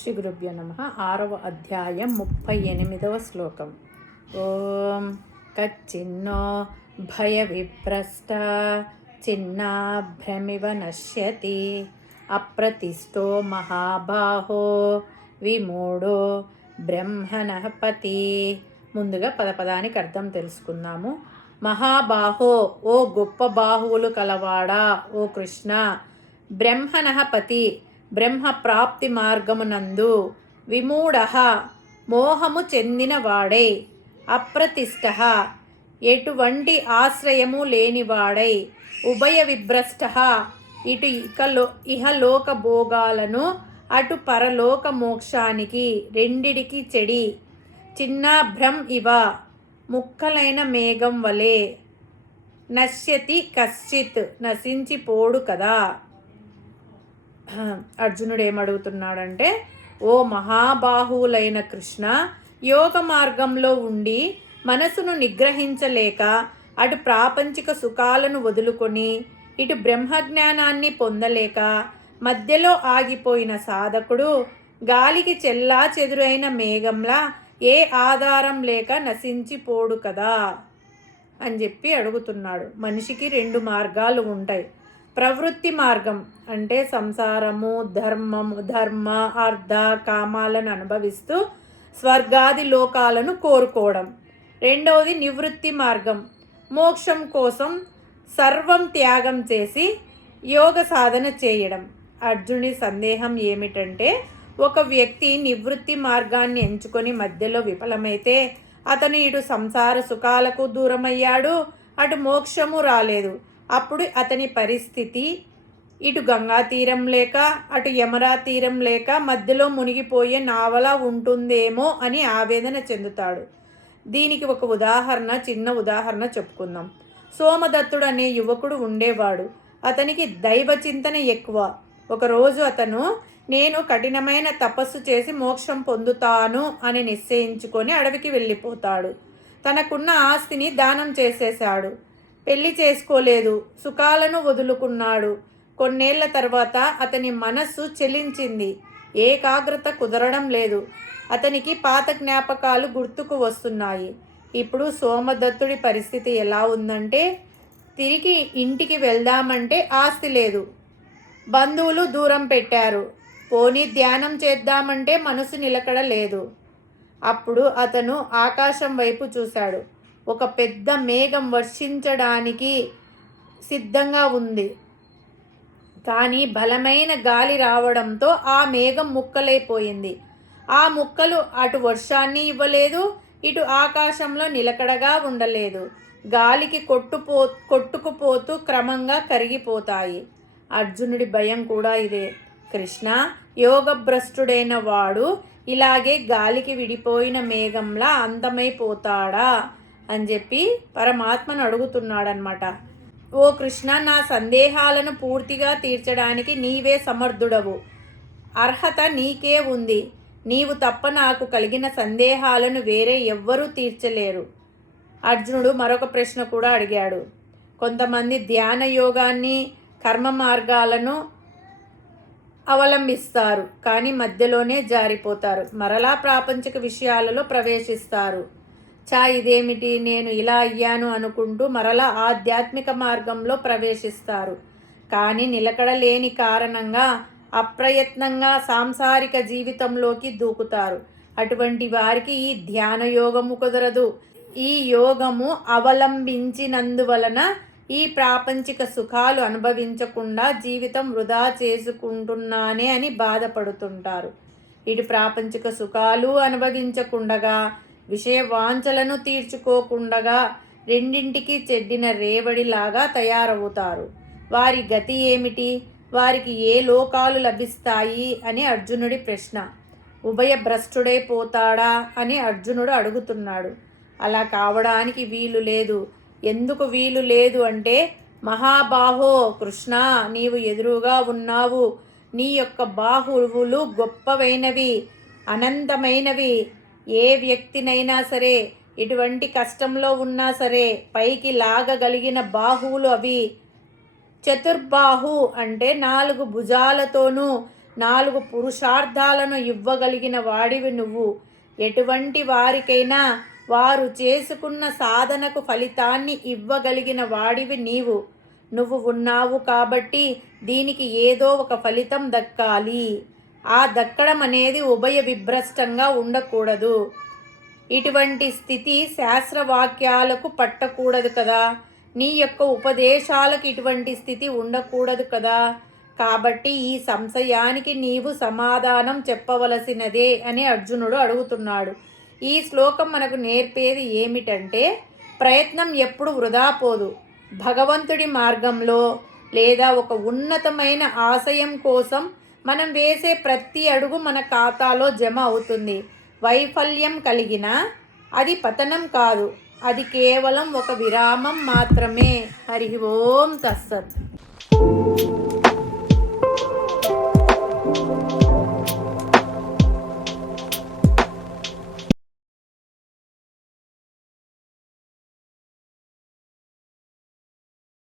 శ్రీ గురుభ్యో నమ. 6వ అధ్యాయం 38వ శ్లోకం. ఓం కచ్చిన్నో భయ విభ్రష్ట చిన్నాభ్రమివ నశ్యతి అప్రతిష్టో మహాబాహో విమూఢో బ్రహ్మణపతి. ముందుగా పదపదానికి అర్థం తెలుసుకుందాము. మహాబాహో, ఓ గొప్ప బాహువులు కలవాడా, ఓ కృష్ణ. బ్రహ్మణపతి, బ్రహ్మ ప్రాప్తి మార్గమునందు. విమూఢ, మోహము చెందినవాడై. అప్రతిష్ఠ, ఎటువంటి ఆశ్రయము లేనివాడై. ఉభయ విభ్రష్ట, ఇటు ఇహలోక భోగాలను అటు పరలోక మోక్షానికి రెండిటికి చెడి. చిన్నాభ్రం ఇవ, ముక్కలైన మేఘం వలె. నశ్యతి కశ్చిత్, నశించిపోడు కదా. అర్జునుడు ఏమడుగుతున్నాడంటే, ఓ మహాబాహువులైన కృష్ణ, యోగ మార్గంలో ఉండి మనసును నిగ్రహించలేక అటు ప్రాపంచిక సుఖాలను వదులుకొని ఇటు బ్రహ్మజ్ఞానాన్ని పొందలేక మధ్యలో ఆగిపోయిన సాధకుడు గాలికి చెల్లా చెదురైన మేఘంలా ఏ ఆధారం లేక నశించిపోడు కదా అని చెప్పి అడుగుతున్నాడు. మనిషికి 2 మార్గాలు ఉంటాయి. ప్రవృత్తి మార్గం అంటే సంసారము, ధర్మ అర్థ కామాలను అనుభవిస్తూ స్వర్గాది లోకాలను కోరుకోవడం. రెండవది నివృత్తి మార్గం, మోక్షం కోసం సర్వం త్యాగం చేసి యోగ సాధన చేయడం. అర్జునుడి సందేహం ఏమిటంటే, ఒక వ్యక్తి నివృత్తి మార్గాన్ని ఎంచుకొని మధ్యలో విఫలమైతే అతను ఇటు సంసార సుఖాలకు దూరమయ్యాడు, అటు మోక్షము రాలేదు. అప్పుడు అతని పరిస్థితి ఇటు గంగా తీరం లేక అటు యమరా తీరం లేక మధ్యలో మునిగిపోయే నావలా ఉంటుందేమో అని ఆవేదన చెందుతాడు. దీనికి ఒక చిన్న ఉదాహరణ చెప్పుకుందాం. సోమదత్తుడు అనే యువకుడు ఉండేవాడు. అతనికి దైవ చింతన ఎక్కువ. ఒకరోజు అతను, నేను కఠినమైన తపస్సు చేసి మోక్షం పొందుతాను అని నిశ్చయించుకొని అడవికి వెళ్ళిపోతాడు. తనకున్న ఆస్తిని దానం చేసేశాడు. పెళ్లి చేసుకోలేదు, సుఖాలను వదులుకున్నాడు. కొన్నేళ్ల తర్వాత అతని మనస్సు చెలించింది. ఏకాగ్రత కుదరడం లేదు. అతనికి పాత జ్ఞాపకాలు గుర్తుకు వస్తున్నాయి. ఇప్పుడు సోమదత్తుడి పరిస్థితి ఎలా ఉందంటే, తిరిగి ఇంటికి వెళ్దామంటే ఆస్తి లేదు, బంధువులు దూరం పెట్టారు, పోనీ ధ్యానం చేద్దామంటే మనసు నిలకడ లేదు. అప్పుడు అతను ఆకాశం వైపు చూశాడు. ఒక పెద్ద మేఘం వర్షించడానికి సిద్ధంగా ఉంది. కానీ బలమైన గాలి రావడంతో ఆ మేఘం ముక్కలైపోయింది. ఆ ముక్కలు అటు వర్షాన్ని ఇటు ఆకాశంలో నిలకడగా ఉండలేదు. గాలికి కొట్టుకుపోతూ క్రమంగా కరిగిపోతాయి. అర్జునుడి భయం కూడా ఇదే. కృష్ణ, యోగభ్రష్టుడైన వాడు ఇలాగే గాలికి విడిపోయిన మేఘంలా అంతమైపోతాడా అని చెప్పి పరమాత్మను అడుగుతున్నాడనమాట. ఓ కృష్ణ, నా సందేహాలను పూర్తిగా తీర్చడానికి నీవే సమర్థుడవు. అర్హత నీకే ఉంది. నీవు తప్ప నాకు కలిగిన సందేహాలను వేరే ఎవ్వరూ తీర్చలేరు. అర్జునుడు మరొక ప్రశ్న కూడా అడిగాడు. కొంతమంది ధ్యాన యోగాన్ని, కర్మ మార్గాలను అవలంబిస్తారు, కానీ మధ్యలోనే జారిపోతారు. మరలా ప్రాపంచిక విషయాలలో ప్రవేశిస్తారు. ఇదేమిటి, నేను ఇలా అయ్యాను అనుకుంటూ మరలా ఆధ్యాత్మిక మార్గంలో ప్రవేశిస్తారు. కానీ నిలకడలేని కారణంగా అప్రయత్నంగా సాంసారిక జీవితంలోకి దూకుతారు. అటువంటి వారికి ఈ ధ్యాన యోగము కుదరదు. ఈ యోగము అవలంబించినందువలన ఈ ప్రాపంచిక సుఖాలు అనుభవించకుండా జీవితం వృధా చేసుకుంటున్నానే అని బాధపడుతుంటారు. ఇటు ప్రాపంచిక సుఖాలు అనుభవించకుండగా విషయ వాంఛలను తీర్చుకోకుండగా రెండింటికి చెడ్డిన రేవడిలాగా తయారవుతారు. వారి గతి ఏమిటి? వారికి ఏ లోకాలు లభిస్తాయి అని అర్జునుడి ప్రశ్న. ఉభయ భ్రష్టుడైపోతాడా అని అర్జునుడు అడుగుతున్నాడు. అలా కావడానికి వీలు లేదు. ఎందుకు వీలు లేదు అంటే, మహాబాహో కృష్ణ, నీవు ఎదురుగా ఉన్నావు. నీ యొక్క బాహువులు గొప్పవైనవి, అనంతమైనవి. ఏ వ్యక్తినైనా సరే, ఎటువంటి కష్టంలో ఉన్నా సరే పైకి లాగగలిగిన బాహువులు అవి. చతుర్బాహు అంటే 4 భుజాలతోనూ 4 పురుషార్థాలను ఇవ్వగలిగిన వాడివి నువ్వు. ఎటువంటి వారికైనా వారు చేసుకున్న సాధనకు ఫలితాన్ని ఇవ్వగలిగిన వాడివి నువ్వు ఉన్నావు కాబట్టి దీనికి ఏదో ఒక ఫలితం దక్కాలి. ఆ దక్కడం అనేది ఉభయ విభ్రష్టంగా ఉండకూడదు. ఇటువంటి స్థితి శాస్త్రవాక్యాలకు పట్టకూడదు కదా. నీ యొక్క ఉపదేశాలకు ఇటువంటి స్థితి ఉండకూడదు కదా. కాబట్టి ఈ సంశయానికి నీవు సమాధానం చెప్పవలసినదే అని అర్జునుడు అడుగుతున్నాడు. ఈ శ్లోకం మనకు నేర్పేది ఏమిటంటే, ప్రయత్నం ఎప్పుడు వృధా పోదు. భగవంతుడి మార్గంలో లేదా ఒక ఉన్నతమైన ఆశయం కోసం మనం వేసే ప్రతి అడుగు మన ఖాతాలో జమ అవుతుంది. వైఫల్యం కలిగినా అది పతనం కాదు, అది కేవలం ఒక విరామం మాత్రమే. హరి ఓం తత్సత్.